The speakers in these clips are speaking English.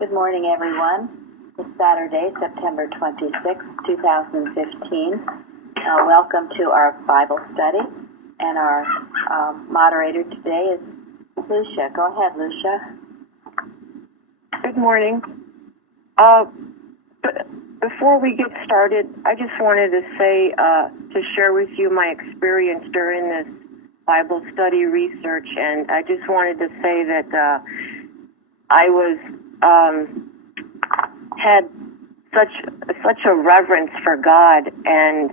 Good morning, everyone. It's Saturday, September 26, 2015. Welcome to our Bible study, and our moderator today is Lucia. Go ahead, Lucia. Good morning. Before we get started, I just wanted to say, to share with you my experience during this Bible study research, and I just wanted to say that I was had such a reverence for God, and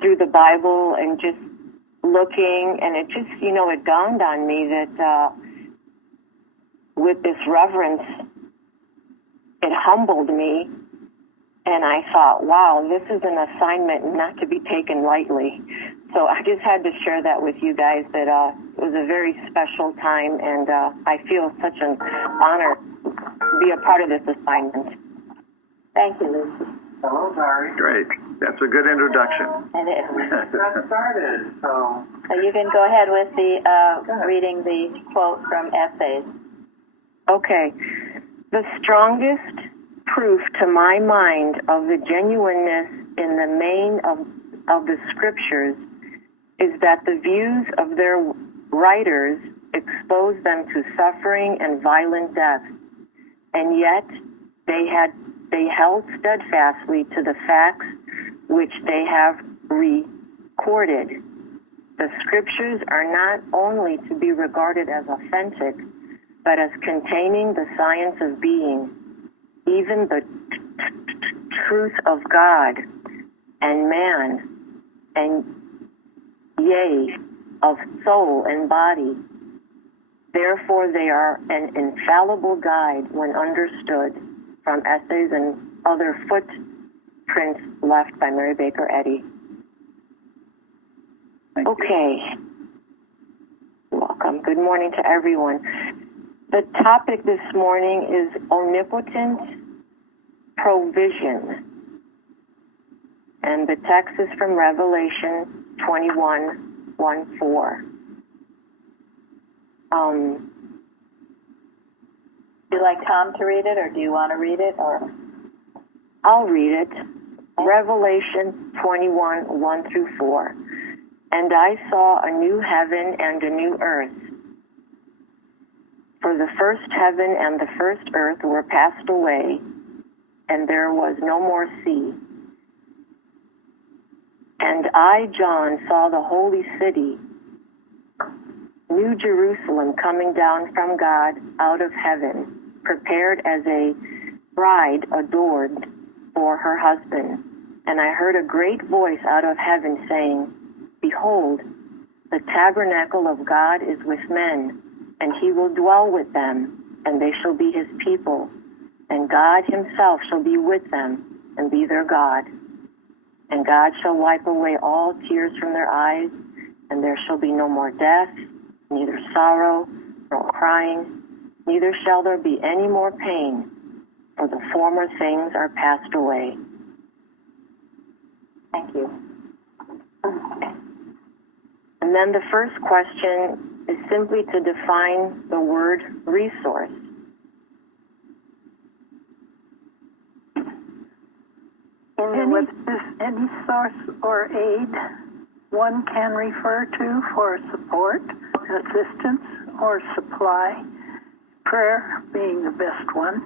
through the Bible and just looking, and it just, it dawned on me that with this reverence, it humbled me, and I thought, wow, this is an assignment not to be taken lightly. So I just had to share that with you guys, that it was a very special time, and I feel such an honor to be a part of this assignment. Thank you, Lucy. Hello, Barry. Great. That's a good introduction. And it, We just got started, so you can go ahead with the reading the quote from Essays. Okay. The strongest proof to my mind of the genuineness in the main of the scriptures is that the views of their writers expose them to suffering and violent death, and yet they held steadfastly to the facts which they have recorded. The scriptures are not only to be regarded as authentic, but as containing the science of being, even the truth of God and man, and yea, of soul and body. Therefore, they are an infallible guide when understood, from Essays and other footprints left by Mary Baker Eddy. Okay. You're welcome. Good morning to everyone. The topic this morning is omnipotent provision. And the text is from Revelation 21:1-4. Would you like Tom to read it, or do you want to read it? Or I'll read it. Revelation 21:1-4. And I saw a new heaven and a new earth. For the first heaven and the first earth were passed away, and there was no more sea. And I, John, saw the holy city, New Jerusalem, coming down from God out of heaven, prepared as a bride adorned for her husband. And I heard a great voice out of heaven saying, Behold, the tabernacle of God is with men, and he will dwell with them, and they shall be his people. And God himself shall be with them, and be their God. And God shall wipe away all tears from their eyes, and there shall be no more death, neither sorrow, nor crying, neither shall there be any more pain, for the former things are passed away. thank you. And then the first question is simply to define the word resource. Any source or aid one can refer to for support, assistance, or supply, prayer being the best one.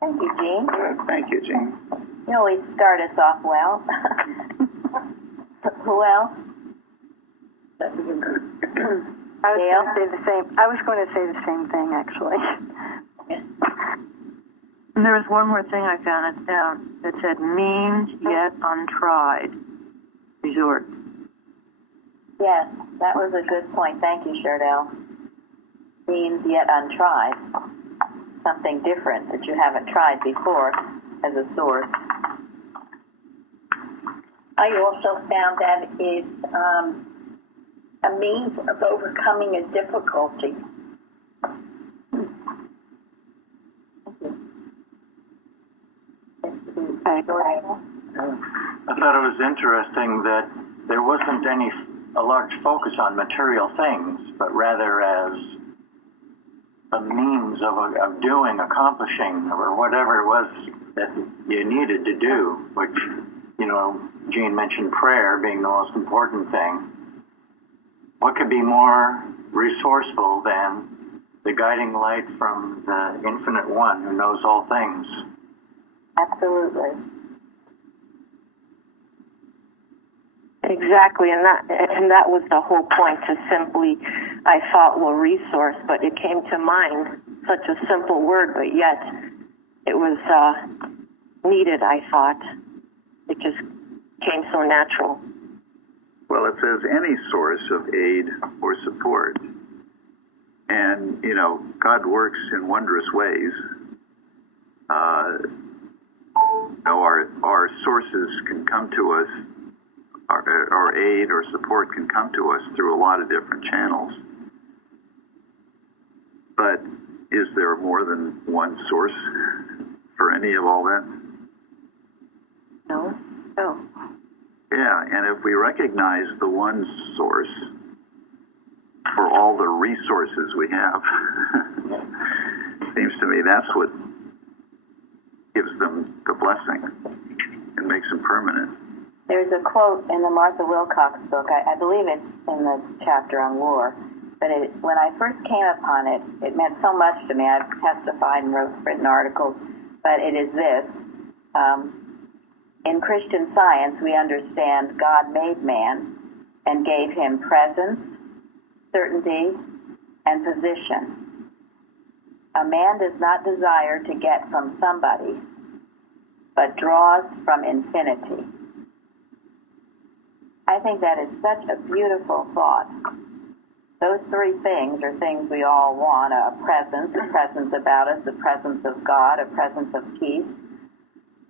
Thank you, Jean. Good. Thank you, Jean. You always start us off well. Who else? I was going to say the same thing, actually. And there was one more thing I found. It down. It said, means yet untried. Resort. Yes, that was a good point. Thank you, Chardell. Means yet untried. Something different that you haven't tried before as a source. I also found that it's a means of overcoming a difficulty. I thought it was interesting that there wasn't a large focus on material things, but rather as a means of doing, accomplishing, or whatever it was that you needed to do, which, Jean mentioned prayer being the most important thing. What could be more resourceful than the guiding light from the Infinite One who knows all things? Absolutely. Exactly, and that was the whole point, to simply, I thought, well, resource, but it came to mind, such a simple word, but yet it was needed, I thought. It just came so natural. Well, it says any source of aid or support. And, God works in wondrous ways. Our sources can come to us, our aid or support can come to us through a lot of different channels. But is there more than one source for any of all that? No. Yeah, and if we recognize the one source for all the resources we have, seems to me that's what gives them the blessing and makes them permanent. There's a quote in the Martha Wilcox book, I believe it's in the chapter on war, but when I first came upon it, it meant so much to me. I've testified and written articles, but it is this. In Christian Science, we understand God made man and gave him presence, certainty, and position. A man does not desire to get from somebody, but draws from infinity. I think that is such a beautiful thought. Those three things are things we all want: a presence about us, the presence of God, a presence of peace,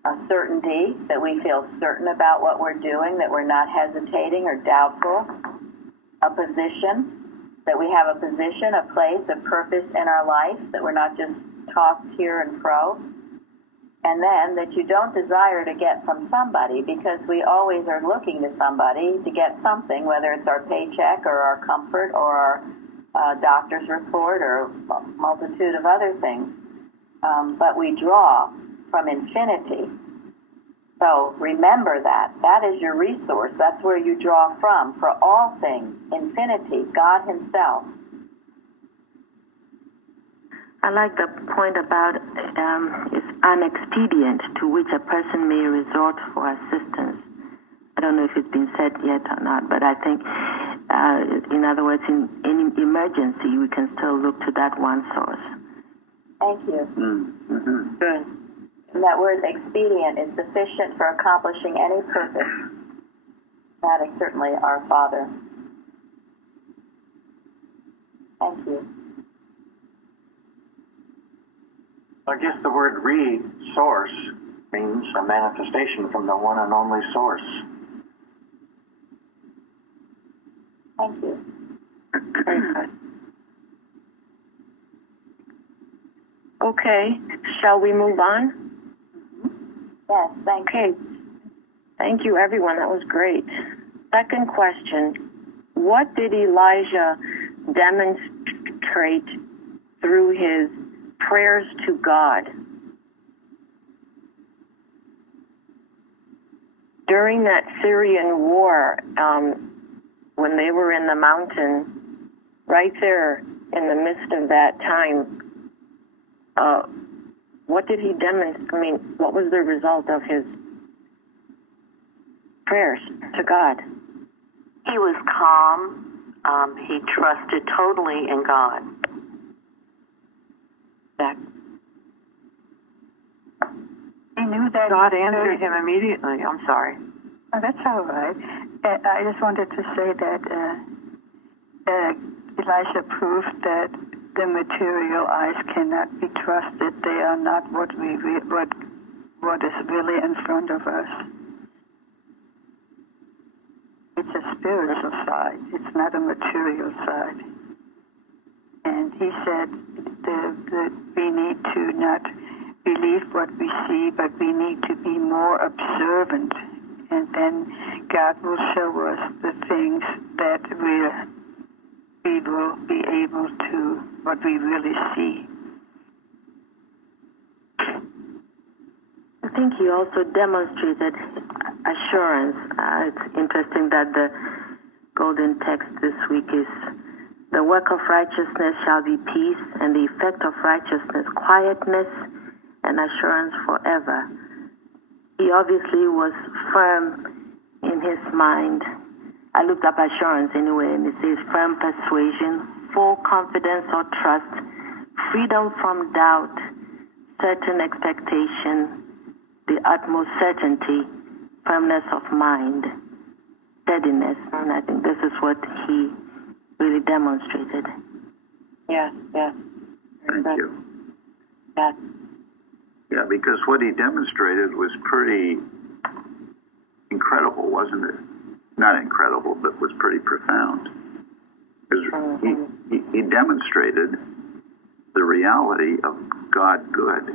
a certainty, that we feel certain about what we're doing, that we're not hesitating or doubtful, a position, that we have a position, a place, a purpose in our life, that we're not just tossed here and fro, and then that you don't desire to get from somebody, because we always are looking to somebody to get something, whether it's our paycheck or our comfort or our doctor's report or a multitude of other things. But we draw from infinity. So remember that. That is your resource. That's where you draw from for all things. Infinity, God himself. I like the point about it's an expedient to which a person may resort for assistance. I don't know if it's been said yet or not, but I think, in other words, in any emergency, we can still look to that one source. Thank you. Mm-hmm. Good. And that word expedient is sufficient for accomplishing any purpose. That is certainly our Father. Thank you. I guess the word source means a manifestation from the one and only source. Thank you. Very good. Okay, shall we move on? Yes, thank you. Okay. Thank you, everyone. That was great. Second question. What did Elijah demonstrate through his prayers to God? During that Syrian war, when they were in the mountain, right there in the midst of that time, what did he demonstrate? I mean, what was the result of his prayers to God? He was calm. He trusted totally in God. That He knew that God answered him immediately. I'm sorry. Oh, that's all right. I just wanted to say that Elijah proved that the material eyes cannot be trusted. They are not what is really in front of us. It's a spiritual side. It's not a material side. And he said that we need to not believe what we see, but we need to be more observant. And then God will show us the things that we will be able to what we really see. I think he also demonstrated assurance. It's interesting that the golden text this week is, the work of righteousness shall be peace, and the effect of righteousness, quietness and assurance forever. He obviously was firm in his mind. I looked up assurance anyway, and it says firm persuasion, full confidence or trust, freedom from doubt, certain expectation, the utmost certainty, firmness of mind, steadiness. And I think this is what he really demonstrated. Yes, yes. Thank you. Yes. Yeah, because what he demonstrated was pretty incredible, wasn't it? Not incredible, but was pretty profound. Because he demonstrated the reality of God good.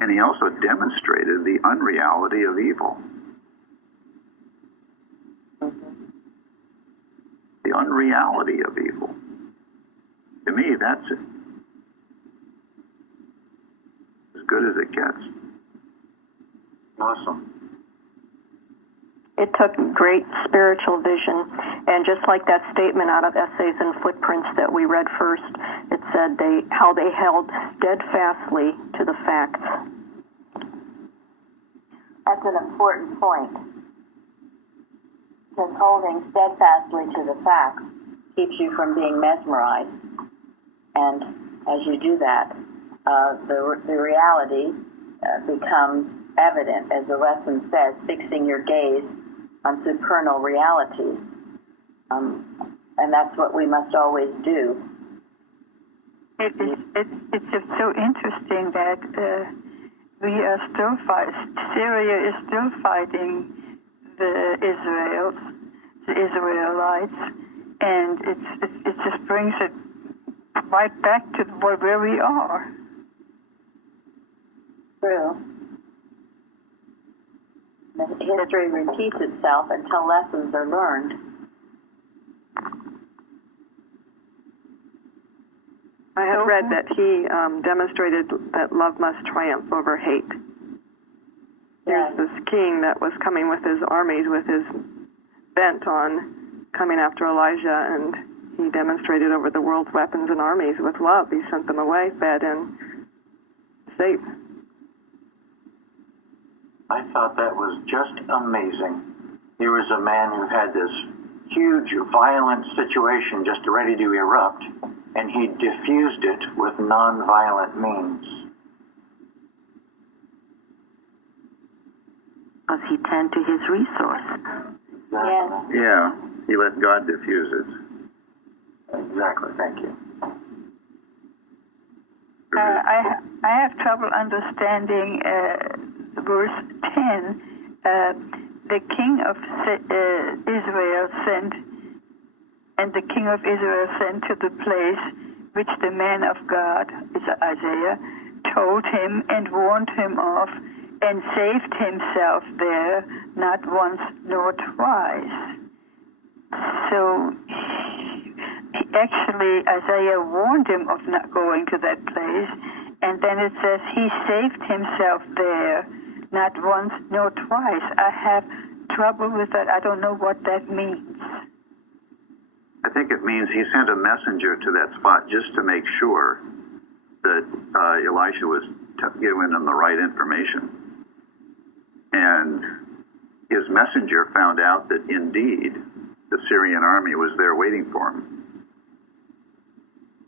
And he also demonstrated the unreality of evil. The unreality of evil. To me, that's it. As good as it gets. Awesome. It took great spiritual vision, and just like that statement out of Essays and Footprints that we read first, it said how they held steadfastly to the facts. That's an important point, because holding steadfastly to the facts keeps you from being mesmerized. And as you do that, the reality becomes evident, as the lesson says, fixing your gaze on supernal realities. And that's what we must always do. It's just so interesting that we are still Syria is still fighting the Israelites, and it just brings it right back to where we are. True. History repeats itself until lessons are learned. I have read that he demonstrated that love must triumph over hate. There's this king that was coming with his armies, with his bent on coming after Elijah, and he demonstrated over the world's weapons and armies with love. He sent them away, fed and safe. I thought that was just amazing. Here was a man who had this huge, violent situation just ready to erupt, and he diffused it with non-violent means. Because he turned to his resource. Exactly. Yeah, he let God diffuse it. Exactly, thank you. I have trouble understanding verse 10. The king of Israel sent, and the king of Israel sent to the place which the man of God, Isaiah, told him and warned him of, and saved himself there, not once nor twice. So actually, Isaiah warned him of not going to that place, and then it says he saved himself there, not once nor twice. I have trouble with that. I don't know what that means. I think it means he sent a messenger to that spot just to make sure that Elisha was giving him the right information. And his messenger found out that indeed the Syrian army was there waiting for him.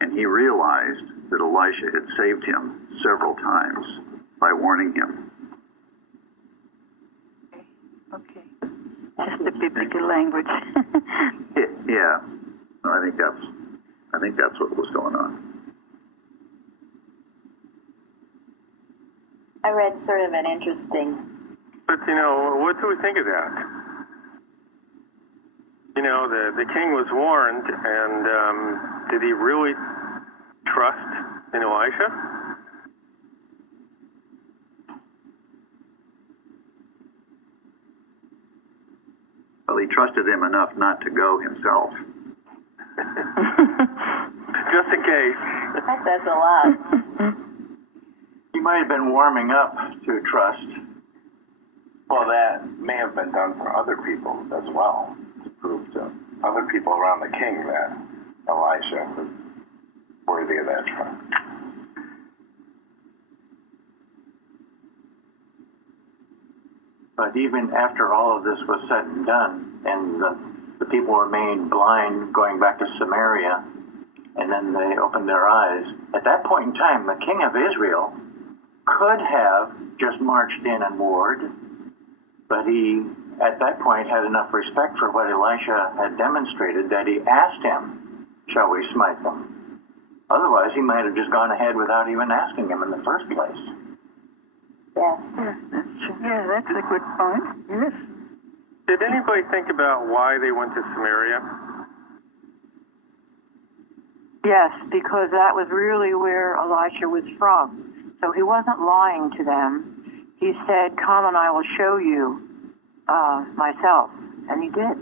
And he realized that Elisha had saved him several times by warning him. Okay. Just the biblical language. Yeah. I think that's what was going on. I read sort of an interesting... But, what do we think of that? The king was warned, and did he really trust in Elisha? Well, he trusted him enough not to go himself. just in case. That says a lot. He might have been warming up to trust. Well, that may have been done for other people as well, to prove to other people around the king that Elisha was worthy of that trust. But even after all of this was said and done, and the people remained blind going back to Samaria, and then they opened their eyes, at that point in time, the king of Israel could have just marched in and warred, but he, at that point, had enough respect for what Elisha had demonstrated that he asked him, shall we smite them? Otherwise, he might have just gone ahead without even asking him in the first place. Yes. Yes, that's true. Yeah, that's a good point. Yes. Did anybody think about why they went to Samaria? Yes, because that was really where Elisha was from. So he wasn't lying to them. He said, come and I will show you myself. And he did.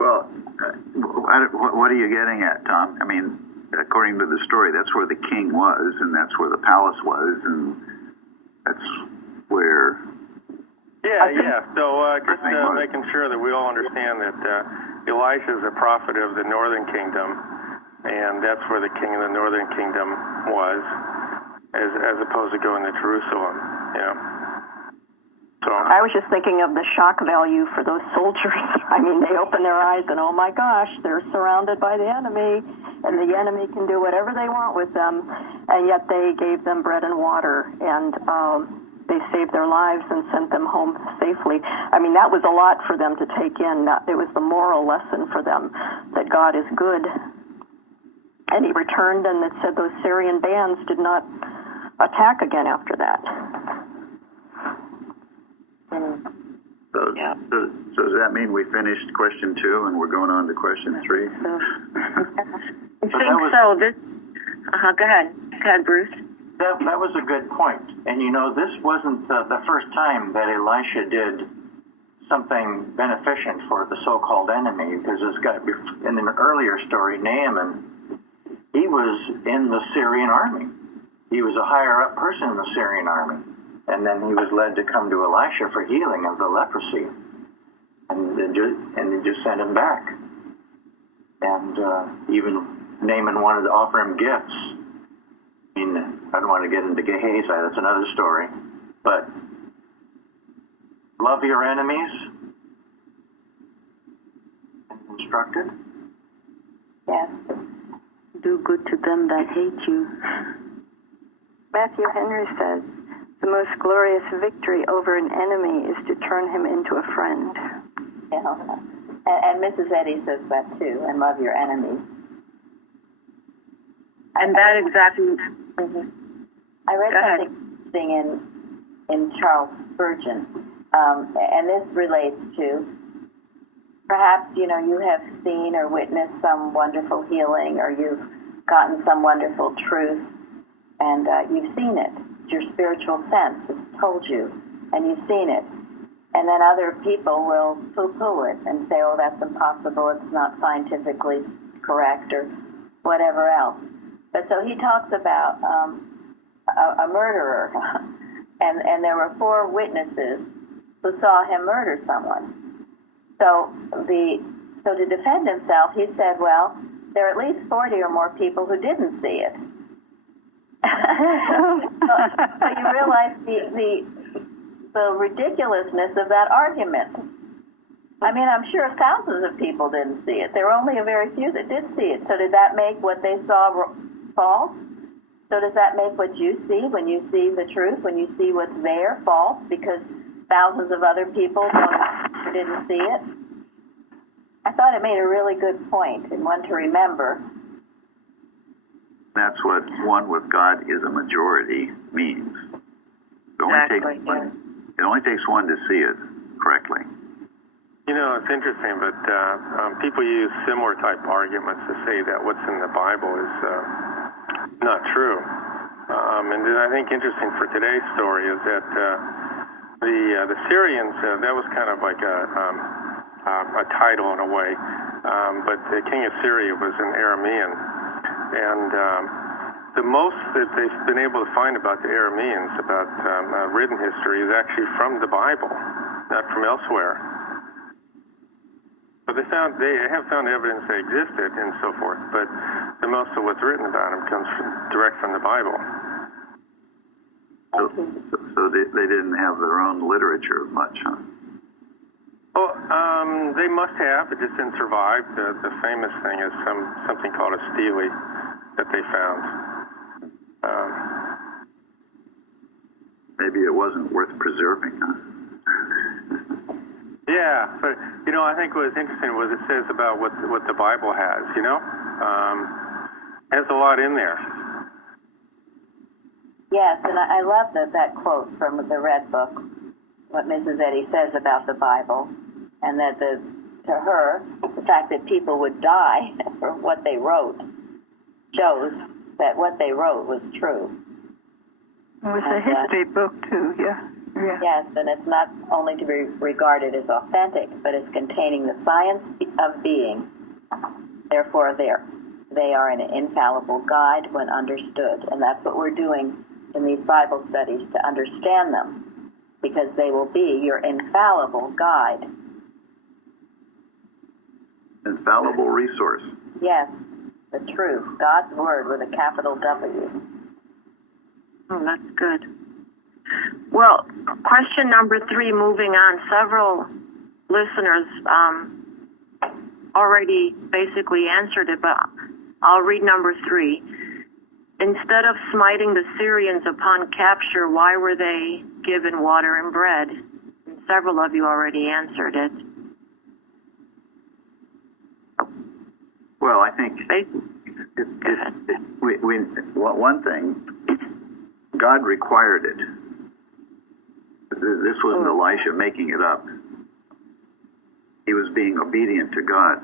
Well, what are you getting at, Tom? I mean, according to the story, that's where the king was, and that's where the palace was, and that's where... Yeah. So just making sure that we all understand that Elisha is a prophet of the northern kingdom, and that's where the king of the northern kingdom was, as opposed to going to Jerusalem. Yeah. So I was just thinking of the shock value for those soldiers. I mean, they open their eyes and, oh my gosh, they're surrounded by the enemy, and the enemy can do whatever they want with them, and yet they gave them bread and water, and they saved their lives and sent them home safely. I mean, that was a lot for them to take in. It was the moral lesson for them that God is good. And he returned, and it said those Syrian bands did not attack again after that. So does that mean we finished question 2 and we're going on to question 3? I think so. Go ahead, Bruce. That was a good point. And this wasn't the first time that Elisha did something beneficent for the so-called enemy, because in an earlier story, Naaman, he was in the Syrian army. He was a higher-up person in the Syrian army. And then he was led to come to Elisha for healing of the leprosy. And they just sent him back. And even Naaman wanted to offer him gifts. I mean, I don't want to get into Gehazi, that's another story. But love your enemies. Instructed. Yes. Do good to them that hate you. Matthew Henry says, the most glorious victory over an enemy is to turn him into a friend. Yeah. And Mrs. Eddy says that too, and love your enemies. And that exactly... I read something interesting in Charles Spurgeon, and this relates to perhaps, you have seen or witnessed some wonderful healing, or you've gotten some wonderful truth, and you've seen it. Your spiritual sense has told you, and you've seen it. And then other people will poo-poo it and say, oh, that's impossible, it's not scientifically correct, or whatever else. But so he talks about a murderer, and there were 4 witnesses who saw him murder someone. So to defend himself, he said, well, there are at least 40 or more people who didn't see it. So you realize the ridiculousness of that argument. I mean, I'm sure thousands of people didn't see it. There were only a very few that did see it. So did that make what they saw false? So does that make what you see when you see the truth, when you see what's there, false, because thousands of other people didn't see it? I thought it made a really good point and one to remember. That's what one with God is a majority means. It only takes one to see it correctly. It's interesting, but people use similar type arguments to say that what's in the Bible is not true. And then I think interesting for today's story is that the Syrians, that was kind of like a title in a way, but the king of Syria was an Aramean, and the most that they've been able to find about the Arameans, about written history, is actually from the Bible, not from elsewhere. But they have found evidence they existed and so forth, but the most of what's written about them comes direct from the Bible. So they didn't have their own literature much, huh? Well, they must have. It just didn't survive. The famous thing is something called a stele that they found. Maybe it wasn't worth preserving, huh? Yeah, but I think what's interesting was it says about what the Bible has. Has a lot in there. Yes, and I love that quote from the Red Book, what Mrs. Eddy says about the Bible, and that to her, the fact that people would die for what they wrote shows that what they wrote was true. It was a history book, too, yeah. Yes, and it's not only to be regarded as authentic, but as containing the science of being. Therefore, they are an infallible guide when understood, and that's what we're doing in these Bible studies, to understand them, because they will be your infallible guide. Infallible resource. Yes, the truth, God's Word with a capital W. Oh, that's good. Well, question number 3, moving on. Several listeners already basically answered it, but I'll read number 3. Instead of smiting the Syrians upon capture, why were they given water and bread? And several of you already answered it. Well, I think one thing, God required it. This wasn't Elisha making it up. He was being obedient to God.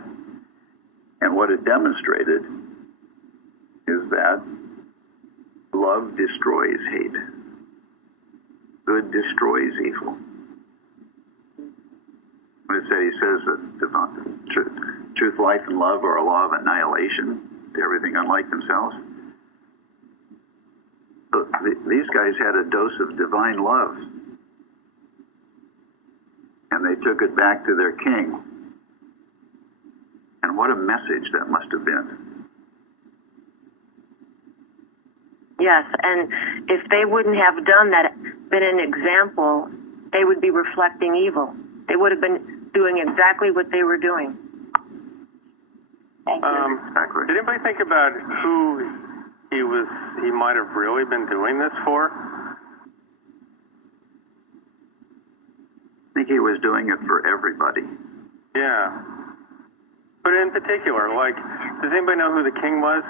And what it demonstrated is that love destroys hate. Good destroys evil. He says that truth, life, and love are a law of annihilation to everything unlike themselves. So these guys had a dose of divine love, and they took it back to their king. And what a message that must have been. Yes, and if they wouldn't have done that, been an example, they would be reflecting evil. They would have been doing exactly what they were doing. Thank you. Exactly. Did anybody think about who he might have really been doing this for? I think he was doing it for everybody. Yeah. But in particular, does anybody know who the king was?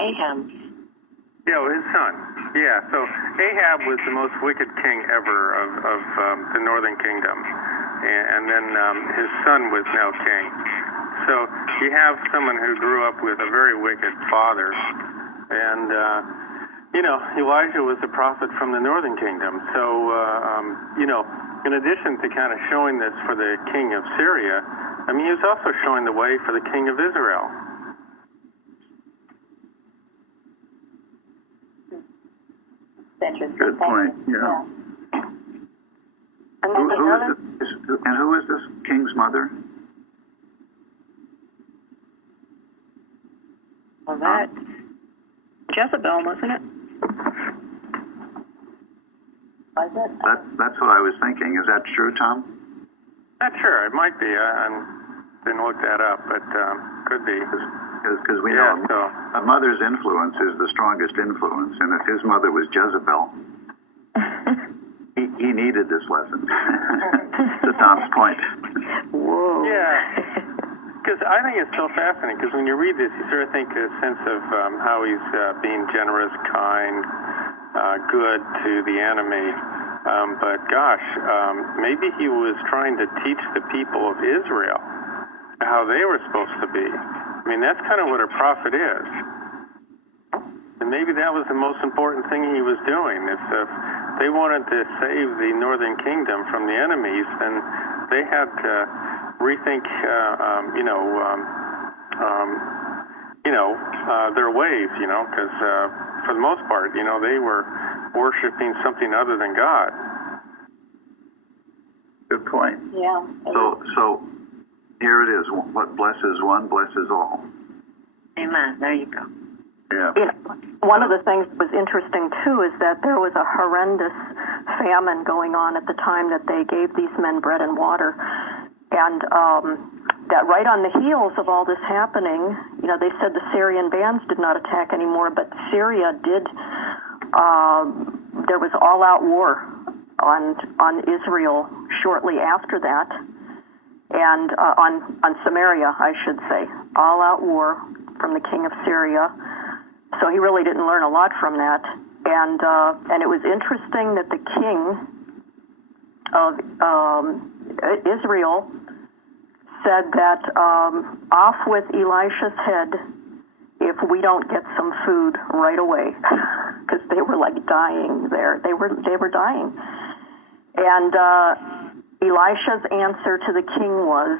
Ahab. Yeah, his son. Yeah, so Ahab was the most wicked king ever of the northern kingdom. And then his son was now king. So you have someone who grew up with a very wicked father. And, Elijah was a prophet from the northern kingdom. So, in addition to kind of showing this for the king of Syria, he was also showing the way for the king of Israel. Interesting. Good point. Yeah. And who is this king's mother? Well, that's Jezebel, wasn't it? Was it? That's what I was thinking. Is that true, Tom? Not sure. It might be. I didn't look that up, but could be. Because we know a mother's influence is the strongest influence, and if his mother was Jezebel, he needed this lesson. To Tom's point. Whoa. Yeah. Because I think it's so fascinating, because when you read this, you sort of think a sense of how he's being generous, kind, good to the enemy. But gosh, maybe he was trying to teach the people of Israel how they were supposed to be. I mean, that's kind of what a prophet is. And maybe that was the most important thing he was doing. If they wanted to save the northern kingdom from the enemies, then they had to rethink, their ways, because for the most part, they were worshiping something other than God. Good point. Yeah. So here it is. What blesses one blesses all. Amen. There you go. Yeah. One of the things that was interesting, too, is that there was a horrendous famine going on at the time that they gave these men bread and water. And that right on the heels of all this happening, they said the Syrian bands did not attack anymore, but Syria did. There was all-out war on Israel shortly after that, and on Samaria, I should say. All-out war from the king of Syria. So he really didn't learn a lot from that. And it was interesting that the king of Israel said that off with Elisha's head if we don't get some food right away, because they were like dying there. They were dying. And Elisha's answer to the king was,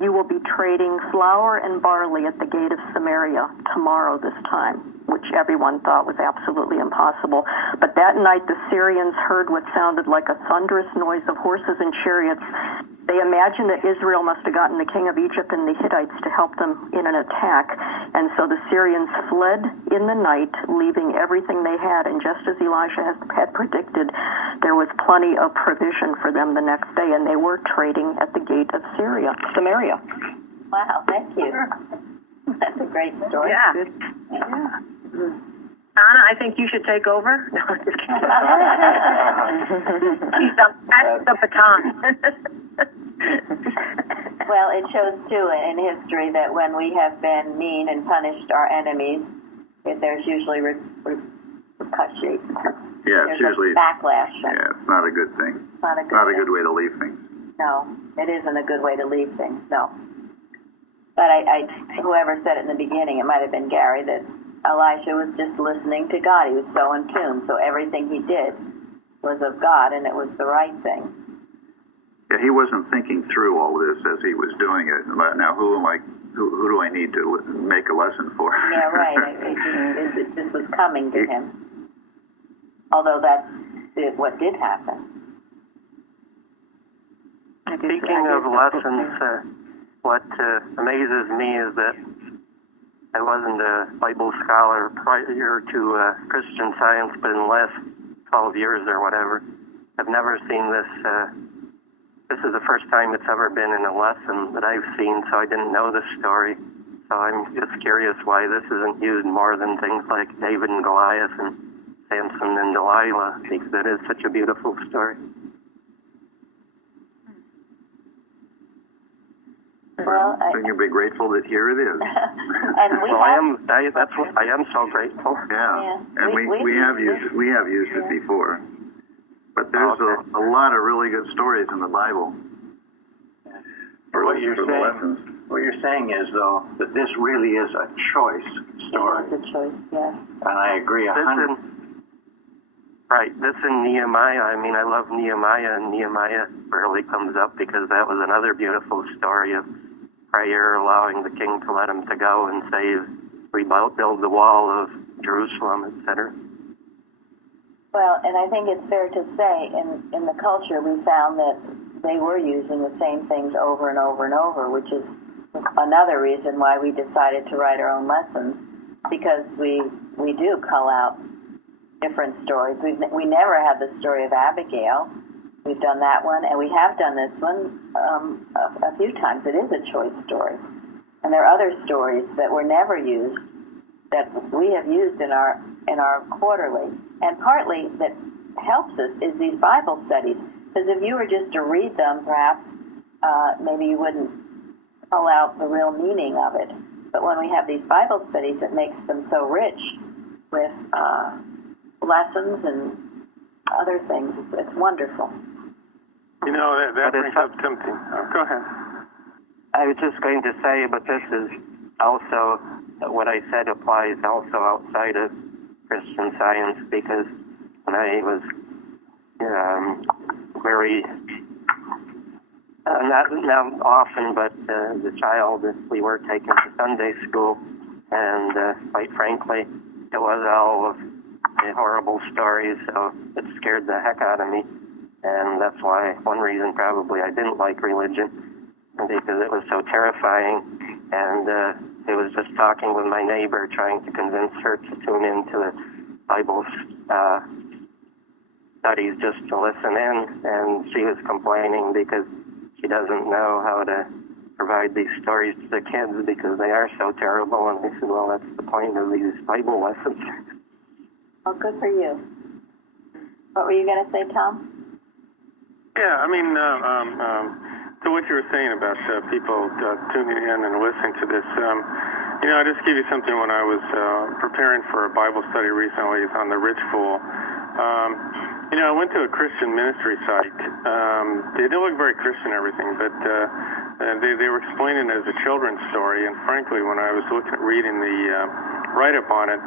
"You will be trading flour and barley at the gate of Samaria tomorrow this time," which everyone thought was absolutely impossible. But that night the Syrians heard what sounded like a thunderous noise of horses and chariots. They imagined that Israel must have gotten the king of Egypt and the Hittites to help them in an attack. And so the Syrians fled in the night, leaving everything they had. And just as Elisha had predicted, there was plenty of provision for them the next day, and they were trading at the gate of Samaria. Wow, thank you. That's a great story. Yeah. Anna, I think you should take over. No, I'm just kidding. That's the baton. Well, it shows, too, in history that when we have been mean and punished our enemies, there's usually repercussions. Yeah, it's There's usually a backlash. Yeah, it's not a good thing. It's not a good way to leave things. No, it isn't a good way to leave things, no. But whoever said it in the beginning, it might have been Gary, that Elisha was just listening to God. He was so in tune, so everything he did was of God, and it was the right thing. Yeah, he wasn't thinking through all this as he was doing it. Now, who do I need to make a lesson for? Yeah, right. It just was coming to him. Although that's what did happen. Speaking of lessons, what amazes me is that I wasn't a Bible scholar prior to Christian Science, but in the last 12 years or whatever, I've never seen this. This is the first time it's ever been in a lesson that I've seen, so I didn't know this story. So I'm just curious why this isn't used more than things like David and Goliath and Samson and Delilah, because it is such a beautiful story. Well, then you'll be grateful that here it is. And I am so grateful. Yeah. And we have used it before. But there's a lot of really good stories in the Bible. What you're saying is, though, that this really is a choice story. It is a choice, yes. And I agree 100%. Right. This in Nehemiah, I mean, I love Nehemiah, and Nehemiah rarely comes up because that was another beautiful story of prayer, allowing the king to let him to go and rebuild the wall of Jerusalem, etc. Well, and I think it's fair to say in the culture we found that they were using the same things over and over and over, which is another reason why we decided to write our own lessons, because we do cull out different stories. We never had the story of Abigail. We've done that one, and we have done this one a few times. It is a choice story. And there are other stories that were never used that we have used in our quarterly. And partly that helps us is these Bible studies. Because if you were just to read them, perhaps maybe you wouldn't pull out the real meaning of it. But when we have these Bible studies, it makes them so rich with lessons and other things. It's wonderful. That brings up something. Go ahead. I was just going to say, but this is also what I said applies also outside of Christian Science, because when I was very not often, but as a child, we were taken to Sunday school, and quite frankly, it was all of the horrible stories, so it scared the heck out of me, and that's why one reason probably I didn't like religion, because it was so terrifying, and it was just talking with my neighbor, trying to convince her to tune into the Bible studies just to listen in, and she was complaining because she doesn't know how to provide these stories to the kids because they are so terrible. And I said, well, that's the point of these Bible lessons. Well, good for you. What were you going to say, Tom? Yeah, I mean, to what you were saying about people tuning in and listening to this, I just give you something when I was preparing for a Bible study recently on the rich fool. I went to a Christian ministry site. They didn't look very Christian and everything, but they were explaining it as a children's story, and frankly, when I was reading the write-up on it,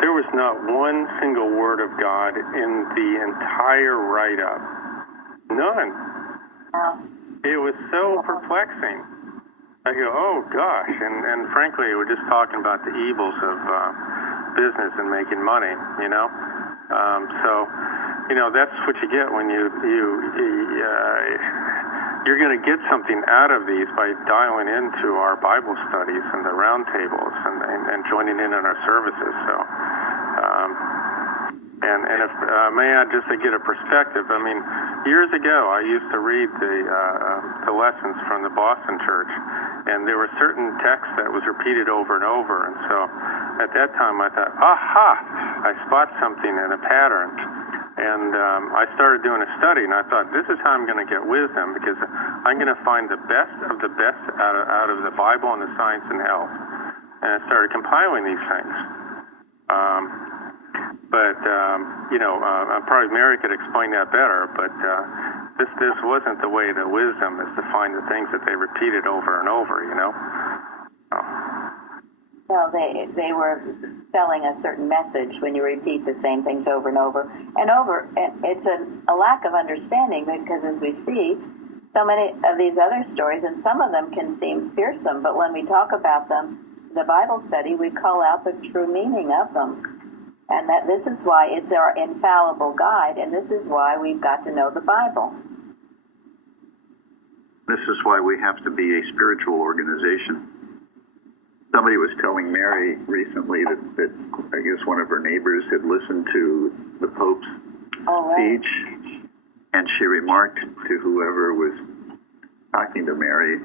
there was not one single word of God in the entire write-up. None. It was so perplexing. I go, oh gosh, and frankly, we're just talking about the evils of business and making money, that's what you get when you're going to get something out of these by dialing into our Bible studies and the round tables and joining in on our services. So, and if may I just to get a perspective, I mean, years ago I used to read the lessons from the Boston Church, and there were certain texts that was repeated over and over, and so at that time I thought, aha, I spot something in a pattern. And I started doing a study, and I thought, this is how I'm going to get wisdom, because I'm going to find the best of the best out of the Bible and the science and health. And I started compiling these things. Probably Mary could explain that better, but this wasn't the way to wisdom, is to find the things that they repeated over and over, Well, they were selling a certain message when you repeat the same things over and over and over. And it's a lack of understanding, because as we see, so many of these other stories, and some of them can seem fearsome, but when we talk about them in the Bible study, we call out the true meaning of them. And that this is why it's our infallible guide, and this is why we've got to know the Bible. This is why we have to be a spiritual organization. Somebody was telling Mary recently that I guess one of her neighbors had listened to the Pope's speech, and she remarked to whoever was talking to Mary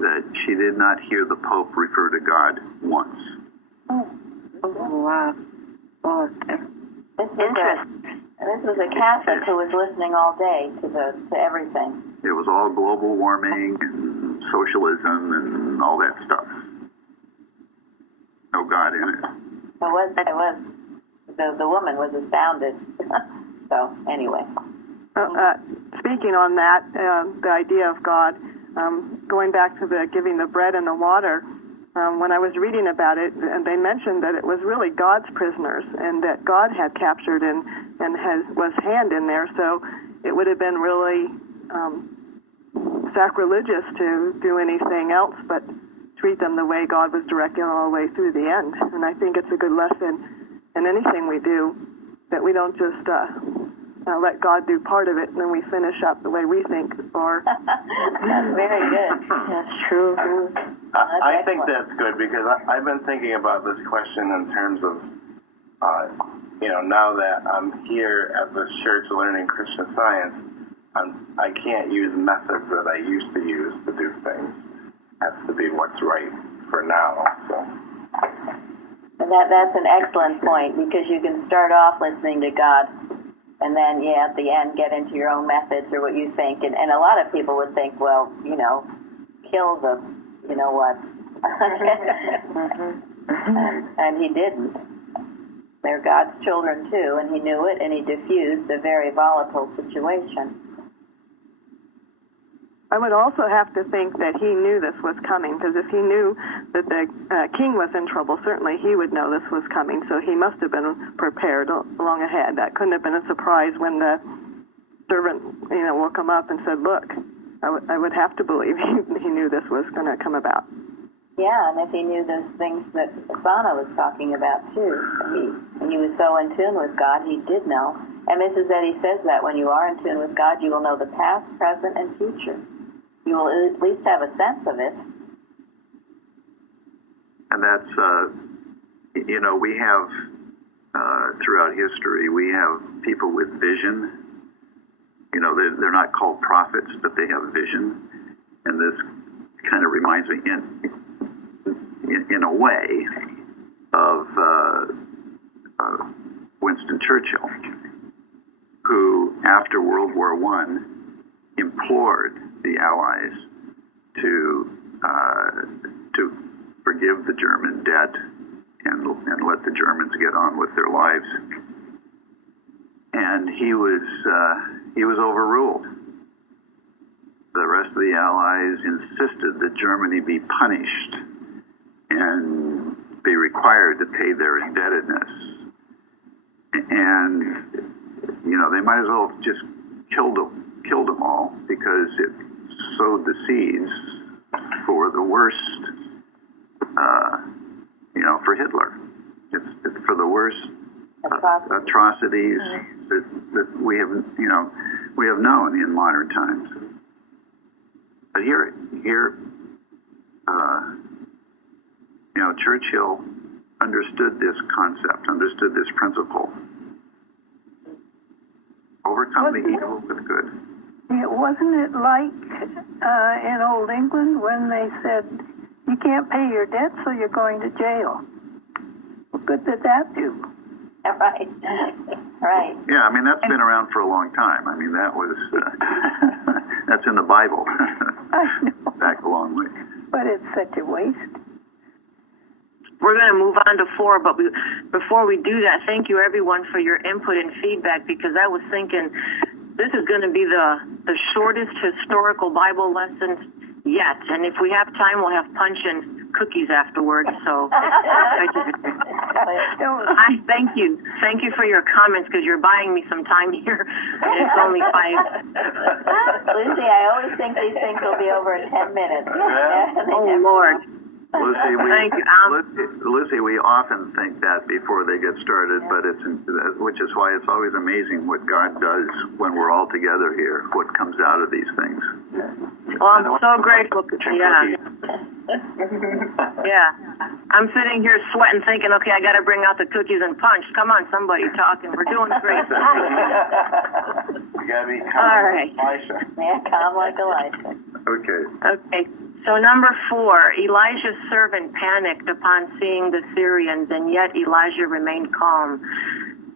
that she did not hear the Pope refer to God once. Oh, wow. Well, this was a Catholic who was listening all day to everything. It was all global warming and socialism and all that stuff. No God in it. It was. The woman was astounded. So, anyway. Speaking on that, the idea of God, going back to the giving the bread and the water, when I was reading about it, and they mentioned that it was really God's prisoners, and that God had captured and was hand in there, so it would have been really sacrilegious to do anything else but treat them the way God was directing all the way through the end. And I think it's a good lesson in anything we do, that we don't just let God do part of it and then we finish up the way we think. Or That's very good. That's true. I think that's good, because I've been thinking about this question in terms of, now that I'm here at this church learning Christian Science, I can't use methods that I used to use to do things. Has to be what's right for now. So. And that's an excellent point, because you can start off listening to God, and then at the end get into your own methods or what you think. And a lot of people would think, well, kill the, what. and he didn't. They're God's children too, and he knew it, and he diffused a very volatile situation. I would also have to think that he knew this was coming, because if he knew that the king was in trouble, certainly he would know this was coming. So he must have been prepared long ahead. That couldn't have been a surprise when the servant, woke him up and said, "Look." I would have to believe he knew this was going to come about. Yeah, and if he knew those things that Sana was talking about too, he was so in tune with God, he did know. And Mrs. Eddy says that when you are in tune with God, you will know the past, present, and future. You will at least have a sense of it. And that's, we have, throughout history, we have people with vision. They're not called prophets, but they have vision. And this kind of reminds me, in a way, of Winston Churchill, who, after World War I, implored the Allies to forgive the German debt and let the Germans get on with their lives. And he was overruled. The rest of the Allies insisted that Germany be punished and be required to pay their indebtedness. And they might as well have just killed them all, because it sowed the seeds for the worst. For Hitler, it's for the worst atrocities that we have known in modern times. But here, Churchill understood this concept, understood this principle. Overcome the evil with good. Wasn't it like in Old England when they said, you can't pay your debt, so you're going to jail? What good did that do? Right. Right. Yeah, that's been around for a long time. That was, that's in the Bible. I know. Back a long way. But it's such a waste. We're going to move on to 4, but before we do that, thank you everyone for your input and feedback, because I was thinking this is going to be the shortest historical Bible lesson yet. And if we have time, we'll have punch and cookies afterwards. So I thank you. Thank you for your comments, because you're buying me some time here. And it's only 5. Lucy, I always think these things will be over in 10 minutes. Oh, Lord. Lucy, we often think that before they get started, but which is why it's always amazing what God does when we're all together here, what comes out of these things. Well, I'm so grateful. Yeah. Yeah. I'm sitting here sweating, thinking, okay, I got to bring out the cookies and punch. Come on, somebody talking. We're doing great. You got to be calm like Elisha. Yeah, calm like Elisha. Okay. So number 4, Elijah's servant panicked upon seeing the Syrians, and yet Elijah remained calm.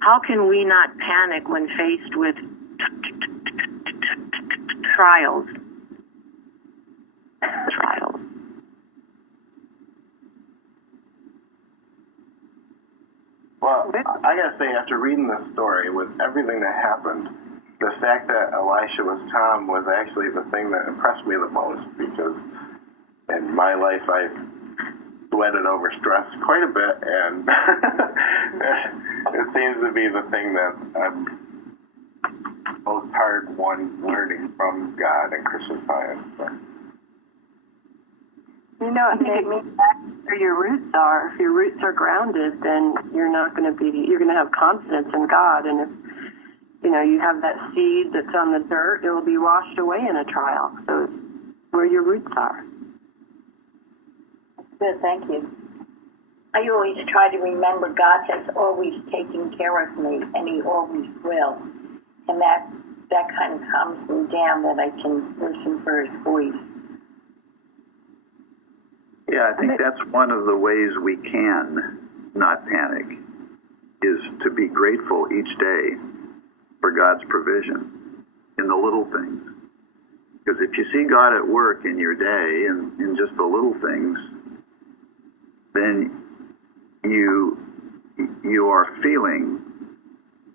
How can we not panic when faced with trials? Well, I got to say, after reading this story, with everything that happened, the fact that Elisha was calm was actually the thing that impressed me the most, because in my life I've sweated over stress quite a bit, and it seems to be the thing that I'm most hard-won learning from God and Christian Science. So. It means back where your roots are. If your roots are grounded, then you're going to have confidence in God. And if, you have that seed that's on the dirt, it will be washed away in a trial. So it's where your roots are. Good, thank you. I always try to remember God has always taken care of me, and He always will. And that kind of calms me down, that I can listen for His voice. Yeah, I think that's one of the ways we can not panic, is to be grateful each day for God's provision in the little things. Because if you see God at work in your day and in just the little things, then you are feeling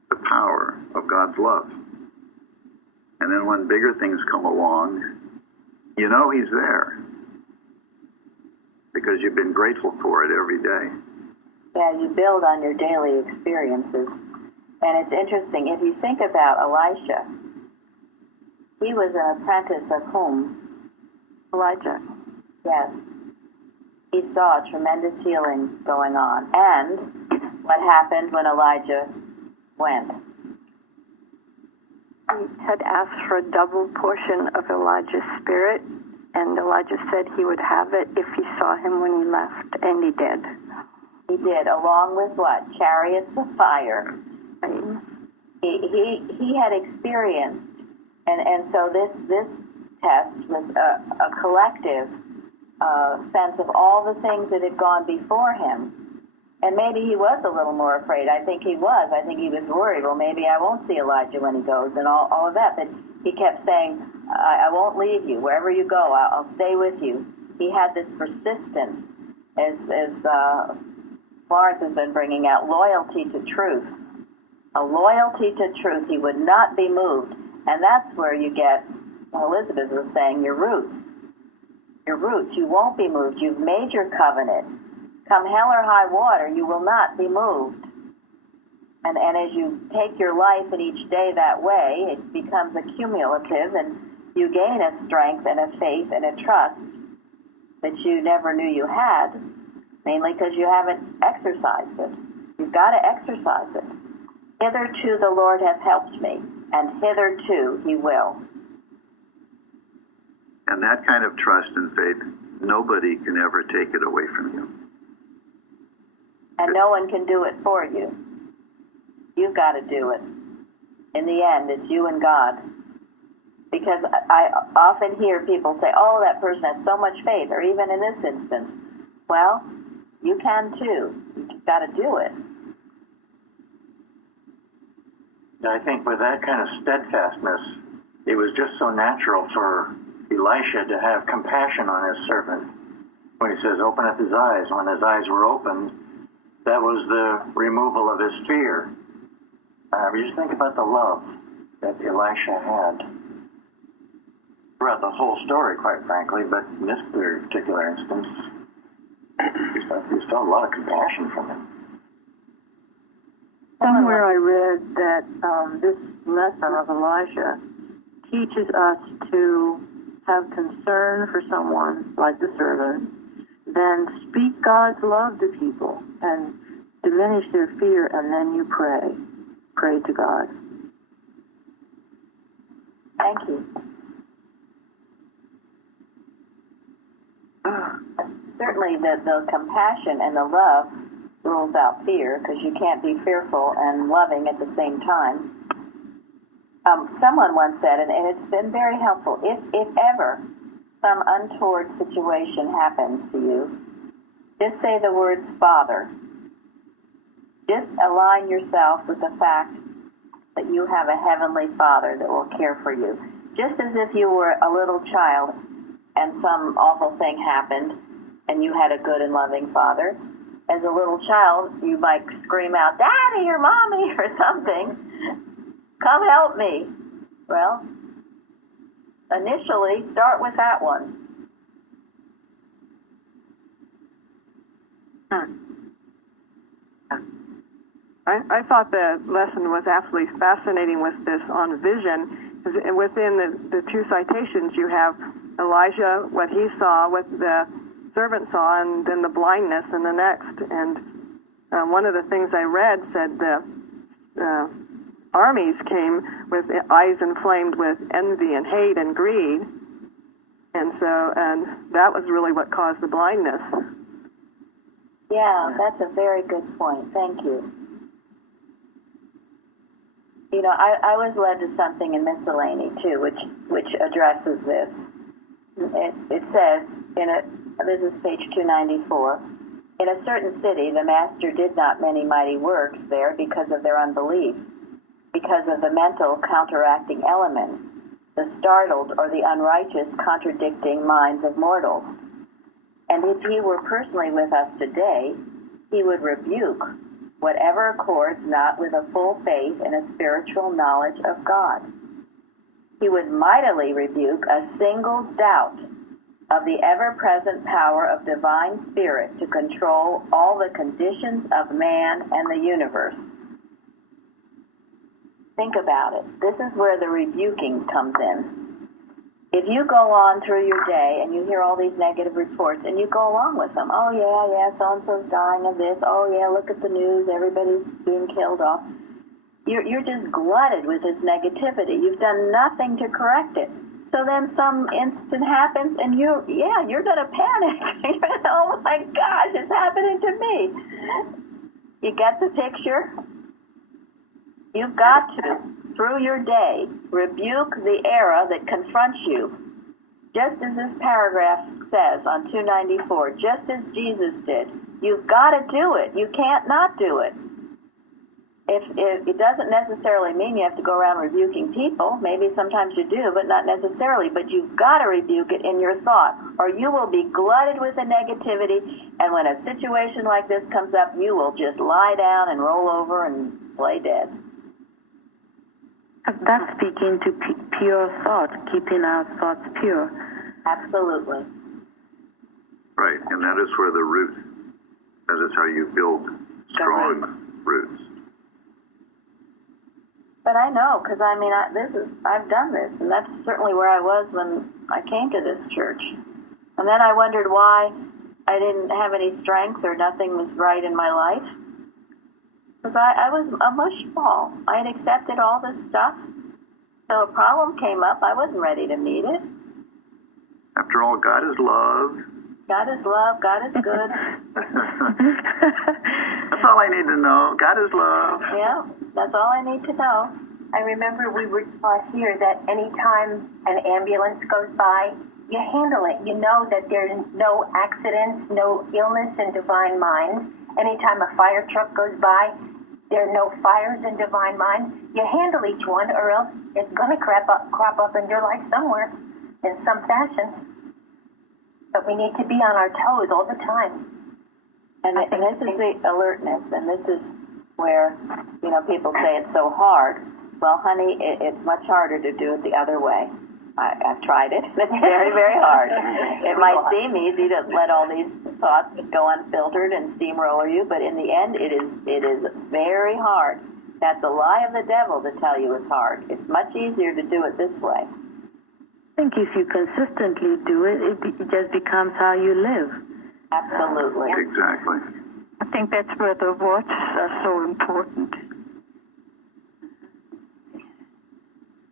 the power of God's love. And then when bigger things come along, You know he's there because you've been grateful for it every day. Yeah, you build on your daily experiences. And it's interesting, if you think about Elisha, he was an apprentice of whom? Elijah. Yes. He saw tremendous healing going on. And what happened when Elijah went? He had asked for a double portion of Elijah's spirit, and Elijah said he would have it if he saw him when he left, and he did. He did, along with what? Chariots of fire. He had experienced, and so this test was a collective sense of all the things that had gone before him. And maybe he was a little more afraid. I think he was. I think he was worried. Well, maybe I won't see Elijah when he goes and all of that. But he kept saying, I won't leave you. Wherever you go, I'll stay with you. He had this persistence, as Florence has been bringing out, loyalty to truth. A loyalty to truth. He would not be moved. And that's where you get, Elizabeth was saying, your roots. Your roots. You won't be moved. You've made your covenant. Come hell or high water, you will not be moved. And as you take your life in each day that way, it becomes accumulative, and you gain a strength and a faith and a trust that you never knew you had, mainly because you haven't exercised it. You've got to exercise it. Hitherto the Lord hath helped me, and hitherto he will. And that kind of trust and faith, nobody can ever take it away from you. And no one can do it for you. You've got to do it. In the end, it's you and God. Because I often hear people say, oh, that person has so much faith, or even in this instance. Well, you can too. You've got to do it. I think with that kind of steadfastness, it was just so natural for Elisha to have compassion on his servant. When he says, open up his eyes, when his eyes were opened, that was the removal of his fear. Just think about the love that Elisha had throughout the whole story, quite frankly, but in this particular instance, you saw a lot of compassion from him. Somewhere I read that this lesson of Elijah teaches us to have concern for someone like the servant, then speak God's love to people and diminish their fear, and then you pray. Pray to God. Thank you. Certainly the compassion and the love rules out fear, because you can't be fearful and loving at the same time. Someone once said, and it's been very helpful, if ever some untoward situation happens to you, just say the words Father. Just align yourself with the fact that you have a heavenly Father that will care for you. Just as if you were a little child and some awful thing happened and you had a good and loving Father. As a little child, you might scream out, Daddy or Mommy or something. Come help me. Well, initially, start with that one. I thought the lesson was absolutely fascinating with this on vision. Within the two citations, you have Elijah, what he saw, what the servant saw, and then the blindness in the next. And one of the things I read said the armies came with eyes inflamed with envy and hate and greed. And that was really what caused the blindness. Yeah, that's a very good point. Thank you. You know, I was led to something in miscellany too, which addresses this. It says this is page 294. In a certain city, the master did not many mighty works there because of their unbelief, because of the mental counteracting elements, the startled or the unrighteous contradicting minds of mortals. And if he were personally with us today, he would rebuke whatever accords not with a full faith and a spiritual knowledge of God. he would mightily rebuke a single doubt of the ever-present power of divine spirit to control all the conditions of man and the universe. Think about it. This is where the rebuking comes in. If you go on through your day and you hear all these negative reports and you go along with them, oh yeah, so-and-so's dying of this, oh yeah, look at the news, everybody's being killed off. You're just glutted with this negativity. You've done nothing to correct it. So then some instant happens and you're going to panic. Oh my gosh, it's happening to me. You get the picture? You've got to, through your day, rebuke the error that confronts you. Just as this paragraph says on 294, just as Jesus did. You've got to do it. You can't not do it. If it doesn't necessarily mean you have to go around rebuking people. Maybe sometimes you do, but not necessarily. But you've got to rebuke it in your thought, or you will be glutted with the negativity, and when a situation like this comes up, you will just lie down and roll over and play dead. That's speaking to pure thought, keeping our thoughts pure. Absolutely. Right, and that is where the root, that is how you build strong roots. But I know, because I've done this, and that's certainly where I was when I came to this church. And then I wondered why I didn't have any strength or nothing was right in my life. Because I was a mush ball. I had accepted all this stuff. So a problem came up. I wasn't ready to meet it. After all, God is love. God is love. God is good. That's all I need to know. God is love. Yeah, that's all I need to know. I remember we were taught here that anytime an ambulance goes by, you handle it. You know that there's no accidents, no illness in divine mind. Anytime a fire truck goes by, there are no fires in divine mind. You handle each one, or else it's going to crop up in your life somewhere in some fashion. But we need to be on our toes all the time. And this is the alertness, and this is where, people say it's so hard. Well, honey, it's much harder to do it the other way. I've tried it. It's very, very hard. It might seem easy to let all these thoughts go unfiltered and steamroller you, but in the end, it is very hard. That's a lie of the devil to tell you it's hard. It's much easier to do it this way. I think if you consistently do it, it just becomes how you live. Absolutely. Exactly. I think that's where the watches are so important.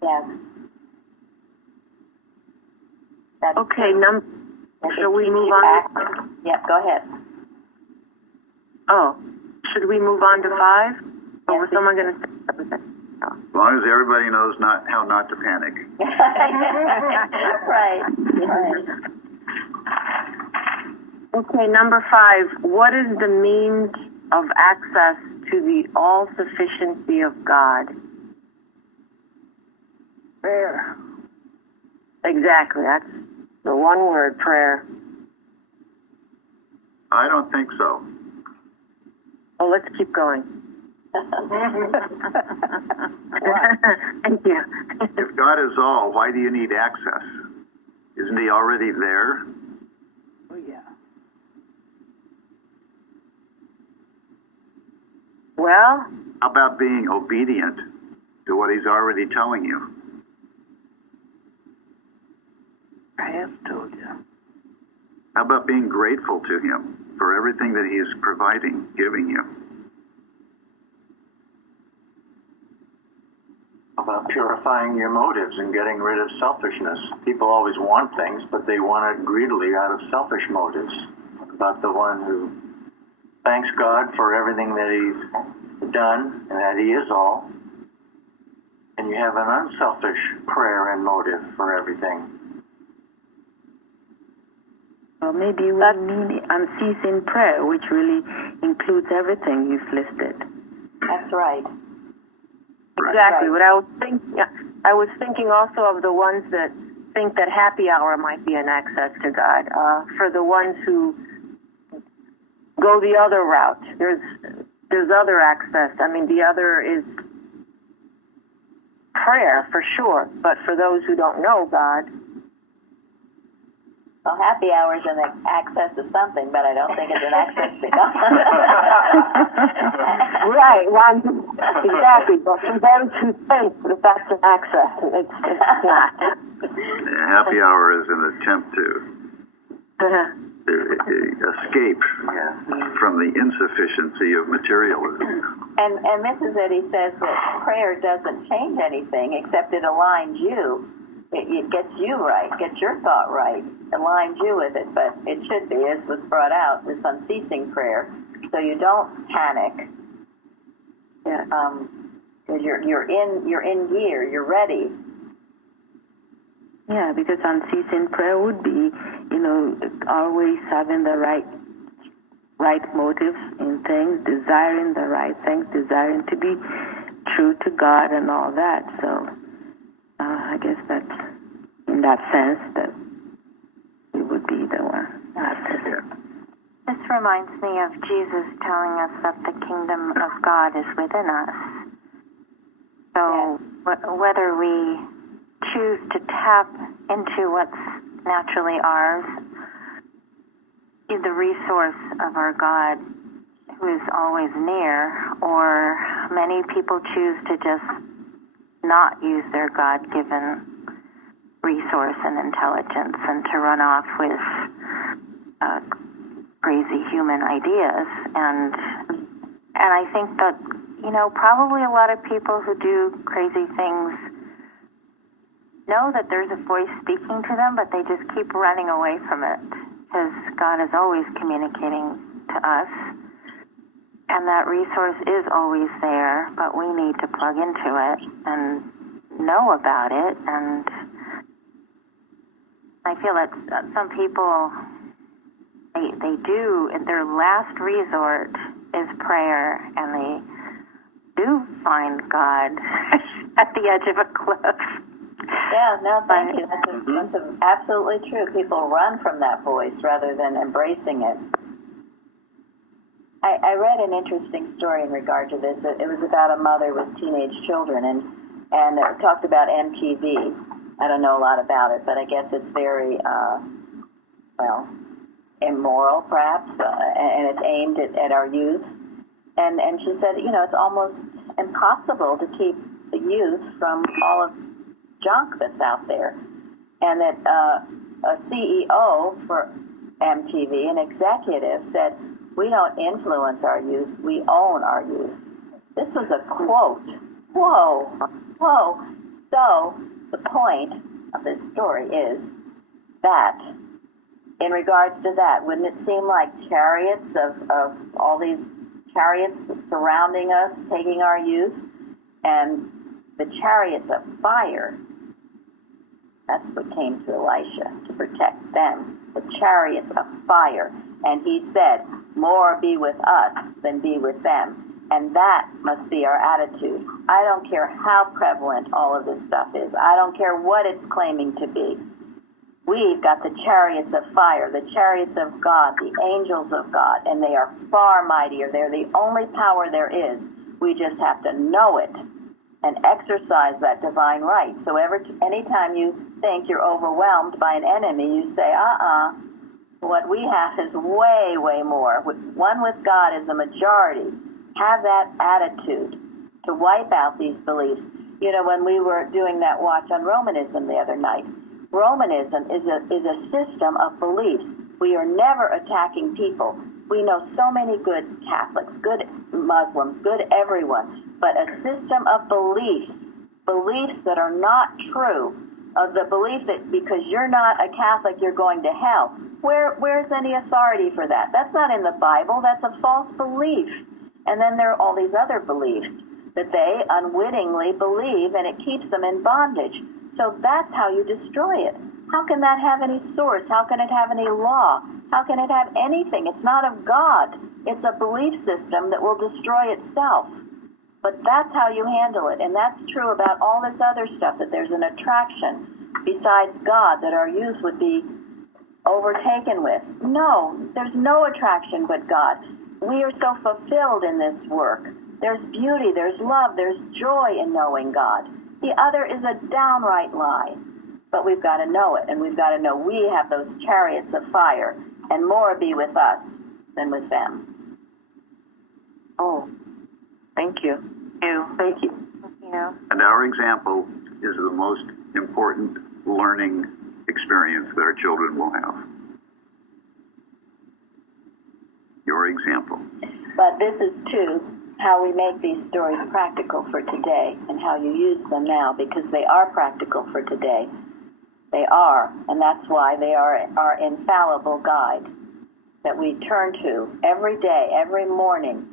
Yes. That's okay, shall we move on? Yep, go ahead. Oh, should we move on to 5? Or was someone going to say something? As long as everybody knows how not to panic. Right. Okay, number 5. What is the means of access to the all-sufficiency of God? Prayer. Exactly. That's the one word, prayer. I don't think so. Well, let's keep going. Thank you. If God is all, why do you need access? Isn't he already there? Oh, yeah. Well, how about being obedient to what he's already telling you? I have told you. How about being grateful to him for everything that he is providing, giving you? How about purifying your motives and getting rid of selfishness? People always want things, but they want it greedily out of selfish motives. What about the one who thanks God for everything that he's done and that he is all, and you have an unselfish prayer and motive for everything? Well, maybe we mean unceasing prayer, which really includes everything you've listed. That's right. Exactly. But I was thinking also of the ones that think that happy hour might be an access to God. For the ones who go the other route, there's other access. I mean, the other is prayer for sure, but for those who don't know God. Well, happy hour is an access to something, but I don't think it's an access to God. Right, exactly. But for those who think that that's an access, it's not. Happy hour is an attempt to escape from the insufficiency of materialism. And Mrs. Eddy says that prayer doesn't change anything except it aligns you. It gets you right, gets your thought right, aligns you with it. But it should be, as was brought out, this unceasing prayer, so you don't panic. Yeah. Because you're in gear, you're ready. Yeah, because unceasing prayer would be, always having the right motives in things, desiring the right things, desiring to be true to God and all that. So I guess that's in that sense that we would be the one. This reminds me of Jesus telling us that the kingdom of God is within us. So whether we choose to tap into what's naturally ours, the resource of our God who is always near, or many people choose to just not use their God-given resource and intelligence and to run off with crazy human ideas. And I think that, probably a lot of people who do crazy things know that there's a voice speaking to them, but they just keep running away from it because God is always communicating to us. And that resource is always there, but we need to plug into it and know about it. And I feel that some people, they do, their last resort is prayer, and they do find God at the edge of a cliff. Yeah, no, thank you. That's absolutely true. People run from that voice rather than embracing it. I read an interesting story in regard to this. It was about a mother with teenage children, and it talked about MTV. I don't know a lot about it, but I guess it's very, immoral, perhaps, and it's aimed at our youth. And she said, it's almost impossible to keep the youth from all of junk that's out there. And that a CEO for MTV, an executive, said, "We don't influence our youth, we own our youth." This was a quote. Whoa. So the point of this story is that in regards to that, wouldn't it seem like chariots of all these chariots surrounding us, taking our youth, and the chariots of fire, that's what came to Elisha, to protect them, the chariots of fire. And he said, more be with us than be with them. And that must be our attitude. I don't care how prevalent all of this stuff is. I don't care what it's claiming to be. We've got the chariots of fire, the chariots of God, the angels of God, and they are far mightier. They're the only power there is. We just have to know it and exercise that divine right. So anytime you think you're overwhelmed by an enemy, you say, what we have is way, way more. One with God is a majority. Have that attitude to wipe out these beliefs. When we were doing that watch on Romanism the other night, Romanism is a system of beliefs. We are never attacking people. We know so many good Catholics, good Muslims, good everyone, but a system of beliefs that are not true, of the belief that because you're not a Catholic, you're going to hell. Where's any authority for that? That's not in the Bible. That's a false belief. And then there are all these other beliefs that they unwittingly believe, and it keeps them in bondage. So that's how you destroy it. How can that have any source? How can it have any law? How can it have anything? It's not of God. It's a belief system that will destroy itself. But that's how you handle it. And that's true about all this other stuff, that there's an attraction besides God that our youth would be overtaken with. No, there's no attraction but God. We are so fulfilled in this work. There's beauty, there's love, there's joy in knowing God. The other is a downright lie. But we've got to know it, and we've got to know we have those chariots of fire, and more be with us than with them. Oh, thank you. Thank you. And our example is the most important learning experience that our children will have. Your example. But this is, too, how we make these stories practical for today and how you use them now, because they are practical for today. They are, and that's why they are our infallible guide that we turn to every day, every morning.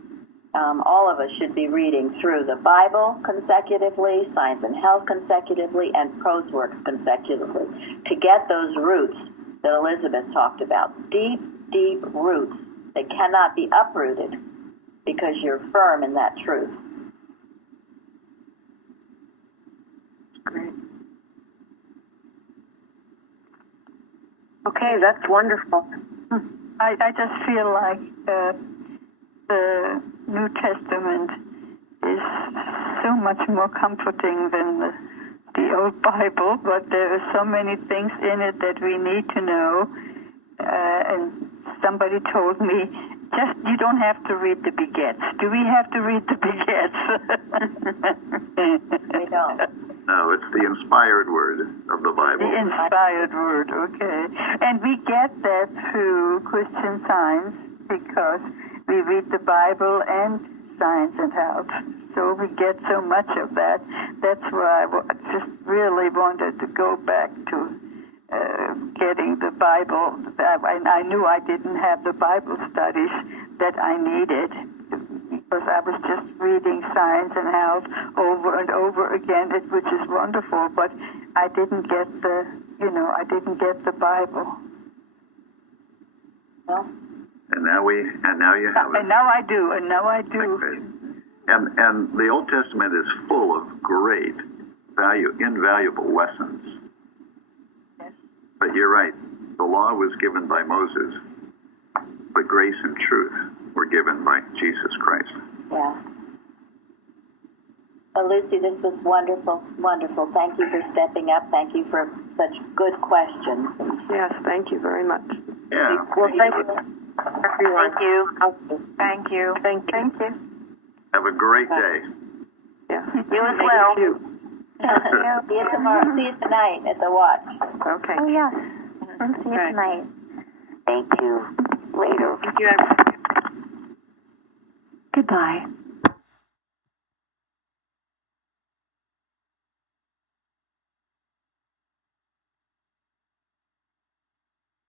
All of us should be reading through the Bible consecutively, Science and Health consecutively, and prose works consecutively to get those roots that Elizabeth talked about. Deep, deep roots that cannot be uprooted because you're firm in that truth. Great. Okay, that's wonderful. I just feel like the New Testament is so much more comforting than the Old Bible, but there are so many things in it that we need to know. And somebody told me, you don't have to read the begets. Do we have to read the begets? We don't. No, it's the inspired word of the Bible. The inspired word, okay. And we get that through Christian Science because we read the Bible and Science and Health. So we get so much of that. That's why I just really wanted to go back to getting the Bible. I knew I didn't have the Bible studies that I needed, because I was just reading Science and Health over and over again, which is wonderful, but I didn't get the Bible. Well, and now you have it. And now I do. Okay. And the Old Testament is full of great, invaluable lessons. Yes. But you're right. The law was given by Moses, but grace and truth were given by Jesus Christ. yeah. Well, Lucy, this was wonderful, wonderful. Thank you for stepping up. Thank you for such good questions. Yes, thank you very much. Yeah. Well, thank you, everyone. Thank you. Thank you. Thank you. Thank you. Have a great day. Yeah. You as well. You. See you tomorrow. See you tonight at the Watch. Okay. Oh, yes. See you tonight. Thank you. Later. Thank you. Goodbye.